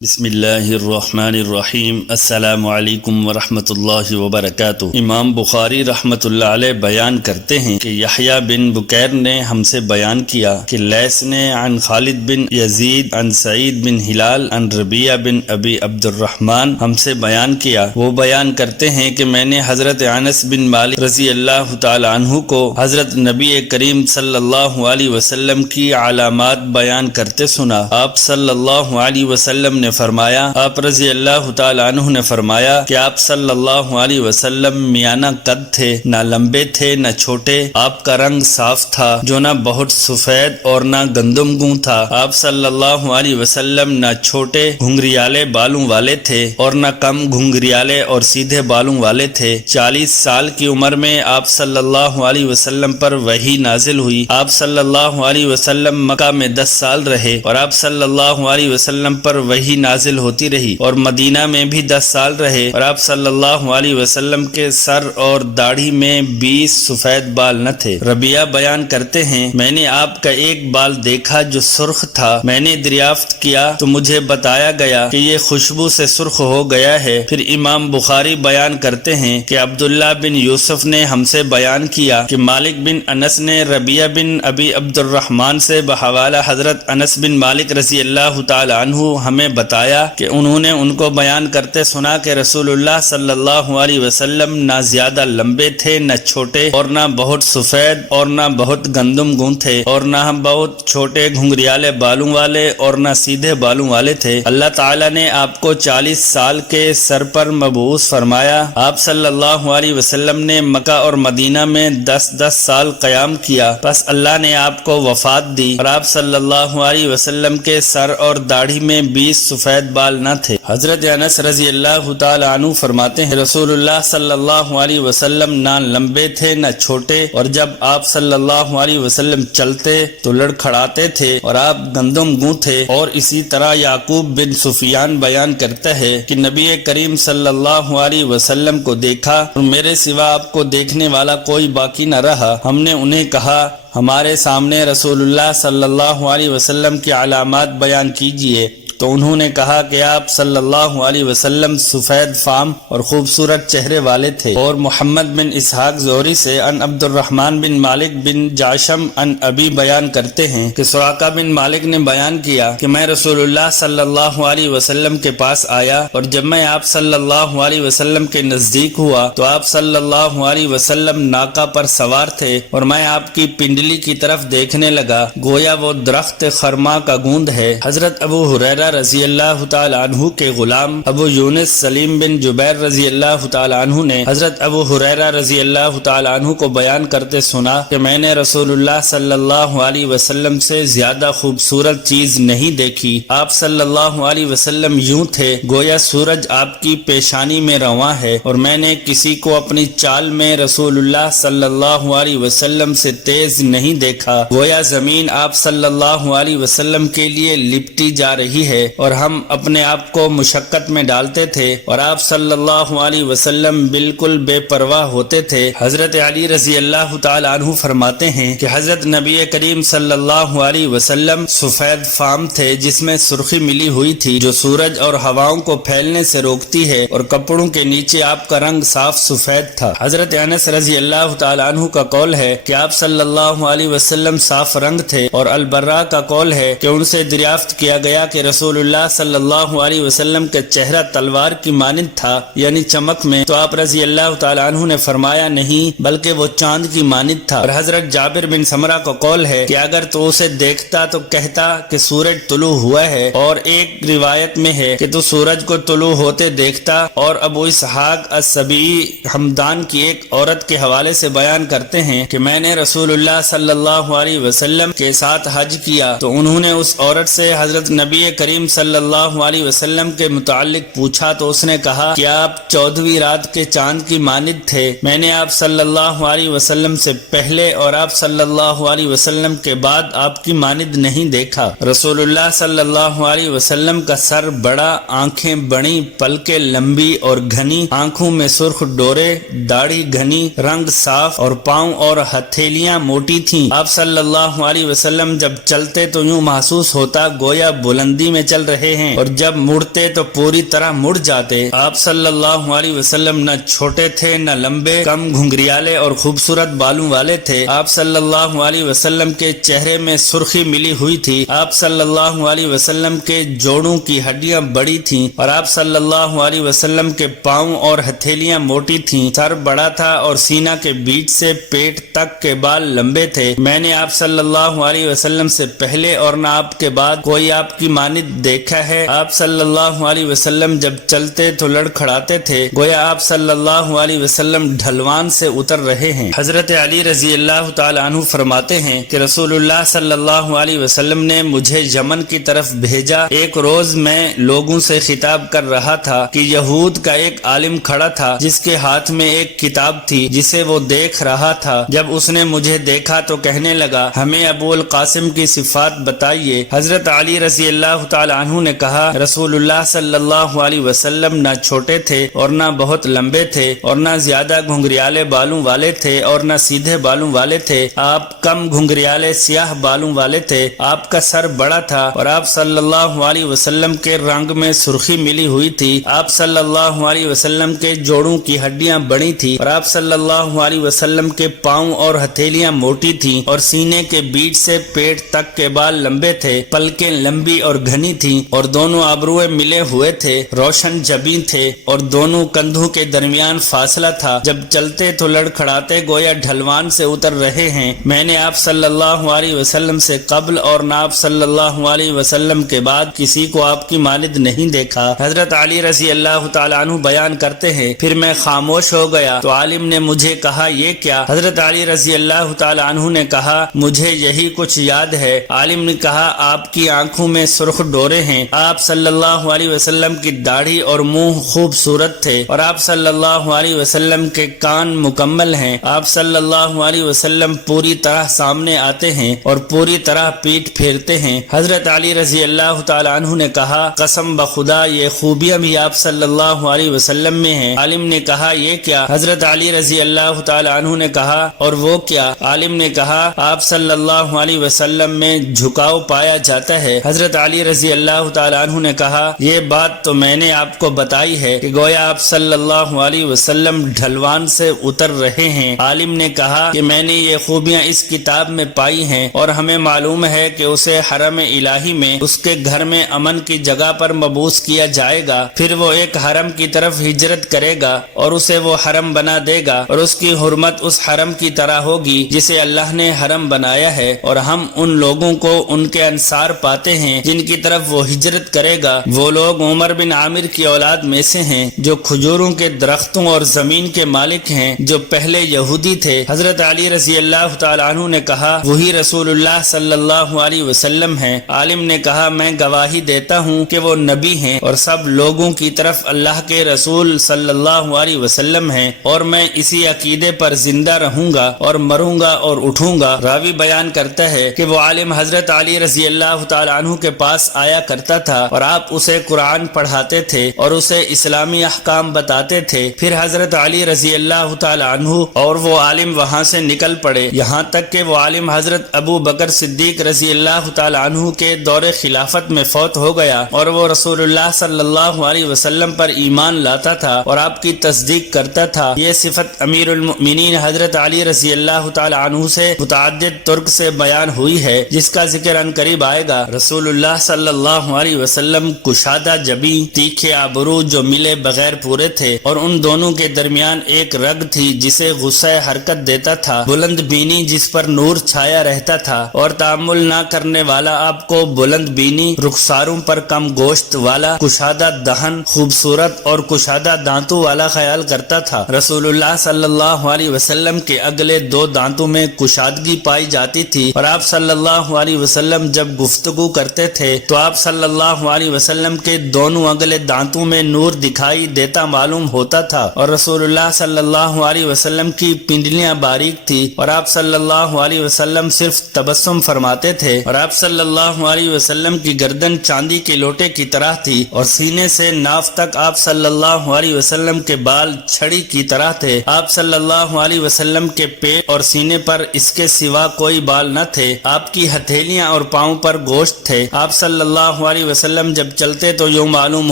بسم اللہ الرحمن الرحیم۔ السلام علیکم ورحمۃ اللہ وبرکاتہ۔ امام بخاری رحمۃ اللہ علیہ بیان کرتے ہیں کہ یحییٰ بن بکیر نے ہم سے بیان کیا کہ لیث نے عن خالد بن یزید عن سعید بن ہلال عن ربیعہ بن ابی عبد الرحمن ہم سے بیان کیا۔ وہ بیان کرتے ہیں کہ میں نے حضرت انس بن مالک رضی اللہ تعالی عنہ کو حضرت نبی کریم صلی اللہ علیہ وسلم کی علامات بیان کرتے سنا۔ آپ صلی اللہ علیہ وسلم نے فرمایا، آپ رضی اللہ تعالی عنہ نے فرمایا کہ آپ صلی اللہ علیہ وسلم میانہ قد تھے، نہ لمبے تھے نہ چھوٹے، آپ کا رنگ صاف تھا جو نہ بہت سفید اور نہ گندم گوں تھا۔ آپ صلی اللہ علیہ وسلم نہ چھوٹے گھنگریالے بالوں والے تھے اور نہ کم گھنگریالے اور سیدھے بالوں والے تھے۔ 40 سال کی عمر میں آپ صلی اللہ علیہ وسلم پر وحی نازل ہوئی۔ آپ صلی اللہ علیہ وسلم مکہ میں 10 سال رہے اور آپ صلی اللہ علیہ وسلم پر وحی نازل ہوتی رہی، اور مدینہ میں بھی 10 سال رہے اور آپ صلی اللہ علیہ وسلم کے سر اور داڑھی میں 20 سفید بال نہ تھے۔ ربیعہ بیان کرتے ہیں، میں نے آپ کا ایک بال دیکھا جو سرخ تھا، میں نے دریافت کیا تو مجھے بتایا گیا کہ یہ خوشبو سے سرخ ہو گیا ہے۔ پھر امام بخاری بیان کرتے ہیں کہ عبداللہ بن یوسف نے ہم سے بیان کیا کہ مالک بن انس نے ربیعہ بن ابی عبد الرحمن سے بحوالہ حضرت انس بن مالک رضی اللہ تعالی عنہ ہمیں بتایا کہ انہوں نے ان کو بیان کرتے سنا کہ رسول اللہ صلی اللہ علیہ وسلم نہ زیادہ لمبے تھے نہ چھوٹے، اور نہ بہت سفید اور نہ بہت گندم گوں تھے، اور نہ بہت چھوٹے گھنگریالے بالوں والے اور نہ سیدھے بالوں والے تھے۔ اللہ تعالیٰ نے آپ کو 40 سال کے سر پر مبعوث فرمایا۔ آپ صلی اللہ علیہ وسلم نے مکہ اور مدینہ میں 10 سال قیام کیا، پس اللہ نے آپ کو وفات دی اور آپ صلی اللہ علیہ وسلم کے سر اور داڑھی میں 20 سفید بال نہ تھے۔ حضرت انس رضی اللہ تعالی عنہ فرماتے ہیں، رسول اللہ صلی اللہ علیہ وسلم نہ لمبے تھے نہ چھوٹے، اور جب آپ صلی اللہ علیہ وسلم چلتے تو لڑکھڑاتے تھے اور آپ گندم گوں تھے۔ اور اسی طرح یعقوب بن سفیان بیان کرتا ہے کہ نبی کریم صلی اللہ علیہ وسلم کو دیکھا اور میرے سوا آپ کو دیکھنے والا کوئی باقی نہ رہا۔ ہم نے انہیں کہا، ہمارے سامنے رسول اللہ صلی اللہ علیہ وسلم کی علامات بیان کیجیے، تو انہوں نے کہا کہ آپ صلی اللہ علیہ وسلم سفید فام اور خوبصورت چہرے والے تھے۔ اور محمد بن اسحاق زہری سے ان عبد الرحمن بن مالک بن جاشم ان ابی بیان کرتے ہیں کہ سراقہ بن مالک نے بیان کیا کہ میں رسول اللہ صلی اللہ علیہ وسلم کے پاس آیا، اور جب میں آپ صلی اللہ علیہ وسلم کے نزدیک ہوا تو آپ صلی اللہ علیہ وسلم ناقہ پر سوار تھے، اور میں آپ کی پنڈلی کی طرف دیکھنے لگا، گویا وہ درخت خرما کا گوند ہے۔ حضرت ابو ہریرہ رضی اللہ تعالی عنہ کے غلام ابو یونس سلیم بن جبیر رضی اللہ تعالی عنہ نے حضرت ابو ہریرہ رضی اللہ تعالی عنہ کو بیان کرتے سنا کہ میں نے رسول اللہ صلی اللہ علیہ وسلم سے زیادہ خوبصورت چیز نہیں دیکھی۔ آپ صلی اللہ علیہ وسلم یوں تھے گویا سورج آپ کی پیشانی میں رواں ہے، اور میں نے کسی کو اپنی چال میں رسول اللہ صلی اللہ علیہ وسلم سے تیز نہیں دیکھا، گویا زمین آپ صلی اللہ علیہ وسلم کے لیے لپٹی جا رہی ہے، اور ہم اپنے آپ کو مشقت میں ڈالتے تھے اور آپ صلی اللہ علیہ وسلم بالکل بے پرواہ ہوتے تھے۔ حضرت علی رضی اللہ تعالی عنہ فرماتے ہیں کہ حضرت نبی کریم صلی اللہ علیہ وسلم سفید فام تھے جس میں سرخی ملی ہوئی تھی جو سورج اور ہواؤں کو پھیلنے سے روکتی ہے، اور کپڑوں کے نیچے آپ کا رنگ صاف سفید تھا۔ حضرت انس رضی اللہ تعالی عنہ کا قول ہے کہ آپ صلی اللہ علیہ وسلم صاف رنگ تھے، اور البراء کا قول ہے کہ ان سے دریافت کیا گیا کہ رسول اللہ صلی اللہ علیہ وسلم کا چہرہ تلوار کی مانند تھا، یعنی چمک میں، تو آپ رضی اللہ تعالی عنہ نے فرمایا نہیں بلکہ وہ چاند کی مانند تھا۔ اور حضرت جابر بن سمرہ کا قول ہے کہ اگر تو اسے دیکھتا تو کہتا کہ سورج طلوع ہوا ہے، اور ایک روایت میں ہے کہ تو سورج کو طلوع ہوتے دیکھتا۔ اور ابو اسحاق السبیعی حمدان کی ایک عورت کے حوالے سے بیان کرتے ہیں کہ میں نے رسول اللہ صلی اللہ علیہ وسلم کے ساتھ حج کیا، تو انہوں نے اس عورت سے حضرت نبی کریم صلی اللہ علیہ وسلم کے متعلق پوچھا تو اس نے کہا کہ آپ 14ویں رات کے چاند کی مانند تھے۔ میں نے آپ صلی اللہ علیہ وسلم سے پہلے اور آپ صلی اللہ علیہ وسلم کے بعد آپ کی مانند نہیں دیکھا۔ رسول اللہ صلی اللہ علیہ وسلم کا سر بڑا، آنکھیں بڑی، پلکیں لمبی اور گھنی، آنکھوں میں سرخ ڈورے، داڑھی گھنی، رنگ صاف، اور پاؤں اور ہتھیلیاں موٹی تھیں۔ آپ صلی اللہ علیہ وسلم جب چلتے تو یوں محسوس ہوتا گویا بلندی میں میں چل رہے ہیں اور جب مڑتے تو پوری طرح مڑ جاتے۔ آپ صلی اللہ علیہ وسلم نہ چھوٹے تھے نہ لمبے، کم گھنگریالے اور خوبصورت بالوں والے تھے۔ آپ صلی اللہ علیہ وسلم کے چہرے میں سرخی ملی ہوئی تھی۔ آپ صلی اللہ علیہ وسلم کے جوڑوں کی ہڈیاں بڑی تھیں اور آپ صلی اللہ علیہ وسلم کے پاؤں اور ہتھیلیاں موٹی تھیں۔ سر بڑا تھا اور سینہ کے بیچ سے پیٹ تک کے بال لمبے تھے۔ میں نے آپ صلی اللہ علیہ وسلم سے پہلے اور نہ آپ کے بعد کوئی آپ کی مانند دیکھا ہے۔ آپ صلی اللہ علیہ وسلم جب چلتے تو لڑکھڑاتے تھے، گویا آپ صلی اللہ علیہ وسلم ڈھلوان سے اتر رہے ہیں۔ حضرت علی رضی اللہ تعالی عنہ فرماتے ہیں کہ رسول اللہ صلی اللہ علیہ وسلم نے مجھے یمن کی طرف بھیجا۔ ایک روز میں لوگوں سے خطاب کر رہا تھا کہ یہود کا ایک عالم کھڑا تھا جس کے ہاتھ میں ایک کتاب تھی جسے وہ دیکھ رہا تھا۔ جب اس نے مجھے دیکھا تو کہنے لگا، ہمیں ابو القاسم کی صفات بتائیے۔ حضرت علی رضی اللہ تعالی عنہ نے کہا، رسول اللہ صلی اللہ علیہ وسلم نہ چھوٹے تھے اور نہ بہت لمبے تھے اور نہ زیادہ گھنگریالے بالوں والے تھے اور نہ سیدھے بالوں والے تھے۔ آپ کم گھنگریالے سیاہ بالوں والے تھے۔ آپ کا سر بڑا تھا اور آپ صلی اللہ علیہ وسلم کے رنگ میں سرخی ملی ہوئی تھی۔ آپ صلی اللہ علیہ وسلم کے جوڑوں کی ہڈیاں بڑی تھی اور آپ صلی اللہ علیہ وسلم کے پاؤں اور ہتھیلیاں موٹی تھیں اور سینے کے بیچ سے پیٹ تک کے بال لمبے تھے۔ پلکیں لمبی اور گھنی تھیں اور دونوں ابروئے ملے ہوئے تھے، روشن جبیں تھے اور دونوں کندھوں کے درمیان فاصلہ تھا۔ جب چلتے تو لڑکھڑاتے گویا ڈھلوان سے اتر رہے ہیں۔ میں نے آپ صلی اللہ علیہ وسلم سے قبل اور نہ آپ صلی اللہ علیہ وسلم کے بعد کسی کو آپ کی مانند نہیں دیکھا۔ حضرت علی رضی اللہ تعالی عنہ بیان کرتے ہیں، پھر میں خاموش ہو گیا تو عالم نے مجھے کہا، یہ کیا؟ حضرت علی رضی اللہ تعالی عنہ نے کہا، مجھے یہی کچھ یاد ہے۔ عالم نے کہا، آپ کی آنکھوں میں سرخ ڈورے ہیں۔ آپ صلی اللہ علیہ وسلم کی داڑھی اور منہ خوبصورت تھے اور آپ صلی اللہ علیہ وسلم کے کان مکمل ہیں۔ آپ صلی اللہ علیہ وسلم پوری طرح سامنے آتے ہیں اور پوری طرح پیٹ پھیرتے ہیں۔ حضرت علی رضی اللہ تعالی عنہ نے کہا، قسم بخدا یہ خوبیاں بھی آپ صلی اللہ علیہ وسلم میں ہیں۔ عالم نے کہا، یہ کیا؟ حضرت علی رضی اللہ تعالی عنہ نے کہا، اور وہ کیا؟ عالم نے کہا، آپ صلی اللہ علیہ وسلم میں جھکاؤ پایا جاتا ہے۔ حضرت علی رضی اللہ تعالی عنہ نے کہا، یہ بات تو میں نے آپ کو بتائی ہے کہ گویا آپ صلی اللہ علیہ وسلم ڈھلوان سے اتر رہے ہیں۔ عالم نے کہا کہ میں نے یہ خوبیاں اس کتاب میں پائی ہیں اور ہمیں معلوم ہے کہ اسے حرم الہی میں اس کے گھر میں امن کی جگہ پر مبعوث کیا جائے گا، پھر وہ ایک حرم کی طرف ہجرت کرے گا اور اسے وہ حرم بنا دے گا اور اس کی حرمت اس حرم کی طرح ہوگی جسے اللہ نے حرم بنایا ہے، اور ہم ان لوگوں کو ان کے انصار پاتے ہیں جن کی طرف وہ ہجرت کرے گا۔ وہ لوگ عمر بن عامر کی اولاد میں سے ہیں جو کھجوروں کے درختوں اور زمین کے مالک ہیں، جو پہلے یہودی تھے۔ حضرت علی رضی اللہ تعالی عنہ نے کہا، وہی رسول اللہ صلی اللہ علیہ وسلم ہیں۔ عالم نے کہا، میں گواہی دیتا ہوں کہ وہ نبی ہیں اور سب لوگوں کی طرف اللہ کے رسول صلی اللہ علیہ وسلم ہیں، اور میں اسی عقیدے پر زندہ رہوں گا اور مروں گا اور اٹھوں گا۔ راوی بیان کرتا ہے کہ وہ عالم حضرت علی رضی اللہ تعالی عنہ کے پاس آیا کرتا تھا اور آپ اسے قرآن پڑھاتے تھے اور اسے اسلامی احکام بتاتے تھے۔ پھر حضرت علی رضی اللہ تعالی عنہ اور وہ عالم وہاں سے نکل پڑے، یہاں تک کہ وہ عالم حضرت ابو بکر صدیق رضی اللہ تعالی عنہ کے دور خلافت میں فوت ہو گیا اور وہ رسول اللہ صلی اللہ علیہ وسلم پر ایمان لاتا تھا اور آپ کی تصدیق کرتا تھا۔ یہ صفت امیر المؤمنین حضرت علی رضی اللہ تعالی عنہ سے متعدد طرق سے بیان ہوئی ہے، جس کا ذکر ان قریب آئے گا۔ رسول اللہ صلی اللہ علیہ وسلم کشادہ جبیں، تیکھے ابرو جو ملے بغیر پورے تھے اور ان دونوں کے درمیان ایک رگ تھی جسے غصہ حرکت دیتا تھا، بلند بینی جس پر نور چھایا رہتا تھا اور تأمل نہ کرنے والا آپ کو بلند بینی، رخساروں پر کم گوشت والا، کشادہ دہن، خوبصورت اور کشادہ دانتوں والا خیال کرتا تھا۔ رسول اللہ صلی اللہ علیہ وسلم کے اگلے دو دانتوں میں کشادگی پائی جاتی تھی اور آپ صلی اللہ علیہ وسلم جب گفتگو کرتے تھے تو آپ صلی اللہ علیہ وسلم کے دونوں اگلے دانتوں میں نور دکھائی دیتا معلوم ہوتا تھا، اور رسول اللہ صلی اللہ علیہ وسلم کی پنڈلیاں باریک تھی اور آپ صلی اللہ علیہ وسلم صرف تبسم فرماتے تھے، اور آپ صلی اللہ علیہ وسلم کی گردن چاندی کے لوٹے کی طرح تھی اور سینے سے ناف تک آپ صلی اللہ علیہ وسلم کے بال چھڑی کی طرح تھے۔ آپ صلی اللہ علیہ وسلم کے پیٹ اور سینے پر اس کے سوا کوئی بال نہ تھے۔ آپ کی ہتھیلیاں اور پاؤں پر گوشت تھے۔ آپ صلی اللہ علیہ وسلم جب چلتے تو یوں معلوم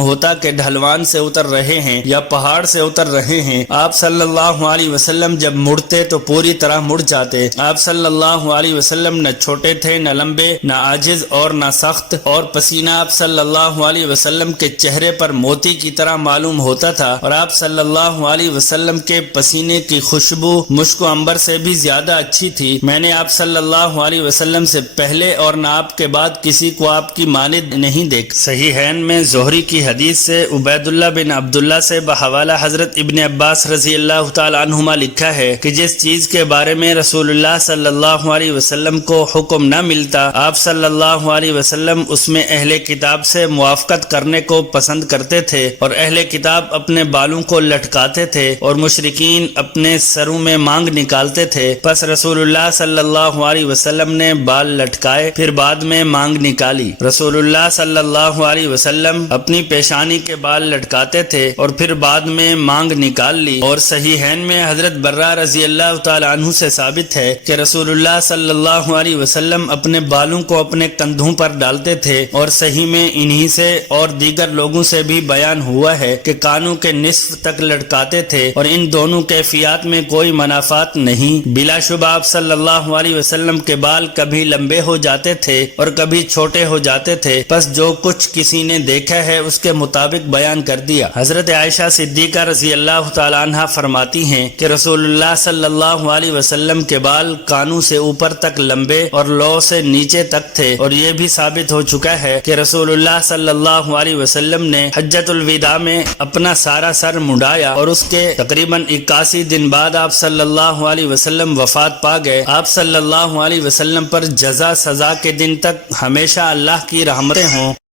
ہوتا کہ ڈھلوان سے اتر رہے ہیں یا پہاڑ سے اتر رہے ہیں۔ آپ صلی اللہ علیہ وسلم جب مڑتے تو پوری طرح مڑ جاتے۔ آپ صلی اللہ علیہ وسلم نہ چھوٹے تھے نہ لمبے نہ عاجز اور نہ سخت، اور پسینہ آپ صلی اللہ علیہ وسلم کے چہرے پر موتی کی طرح معلوم ہوتا تھا، اور آپ صلی اللہ علیہ وسلم کے پسینے کی خوشبو مشک و عنبر سے بھی زیادہ اچھی تھی۔ میں نے آپ صلی اللہ علیہ وسلم سے پہلے اور نہ آپ کے بعد کسی کو آپ کی مانند نہیں دیکھا۔ صحیحین میں زہری کی حدیث سے عبید اللہ بن عبداللہ سے بحوالہ حضرت ابن عباس رضی اللہ تعالی عنہما لکھا ہے کہ جس چیز کے بارے میں رسول اللہ صلی اللہ علیہ وسلم کو حکم نہ ملتا، آپ صلی اللہ علیہ وسلم اس میں اہل کتاب سے موافقت کرنے کو پسند کرتے تھے، اور اہل کتاب اپنے بالوں کو لٹکاتے تھے اور مشرکین اپنے سروں میں مانگ نکالتے تھے۔ پس رسول اللہ صلی اللہ علیہ وسلم نے بال لٹکائے، پھر بعد میں مانگ نکالی۔ رسول اللہ صلی اللہ علیہ وسلم اپنی پیشانی کے بال لٹکاتے تھے اور پھر بعد میں مانگ نکال لی۔ اور صحیحین میں حضرت برہ رضی اللہ تعالی عنہ سے ثابت ہے کہ رسول اللہ صلی اللہ علیہ وسلم اپنے بالوں کو اپنے کندھوں پر ڈالتے تھے، اور صحیح میں انہی سے اور دیگر لوگوں سے بھی بیان ہوا ہے کہ کانوں کے نصف تک لٹکاتے تھے، اور ان دونوں کیفیات میں کوئی منافات نہیں۔ بلا شبہ آپ صلی اللہ علیہ وسلم کے بال کبھی لمبے ہو جاتے تھے اور کبھی چھوٹے ہو جاتے تھے، بس جو کچھ کسی نے دیکھا ہے اس کے مطابق بیان کر دیا۔ حضرت عائشہ صدیقہ رضی اللہ تعالی عنہا فرماتی ہیں کہ رسول اللہ صلی اللہ علیہ وسلم کے بال کانوں سے اوپر تک لمبے اور لو سے نیچے تک تھے، اور یہ بھی ثابت ہو چکا ہے کہ رسول اللہ صلی اللہ علیہ وسلم نے حجۃ الوداع میں اپنا سارا سر منڈایا، اور اس کے تقریباً 81 دن بعد آپ صلی اللہ علیہ وسلم وفات پا گئے۔ آپ صلی اللہ علیہ وسلم پر جزا سزا کے دن تک ہمیشہ اللہ کی رحمتیں ہوں۔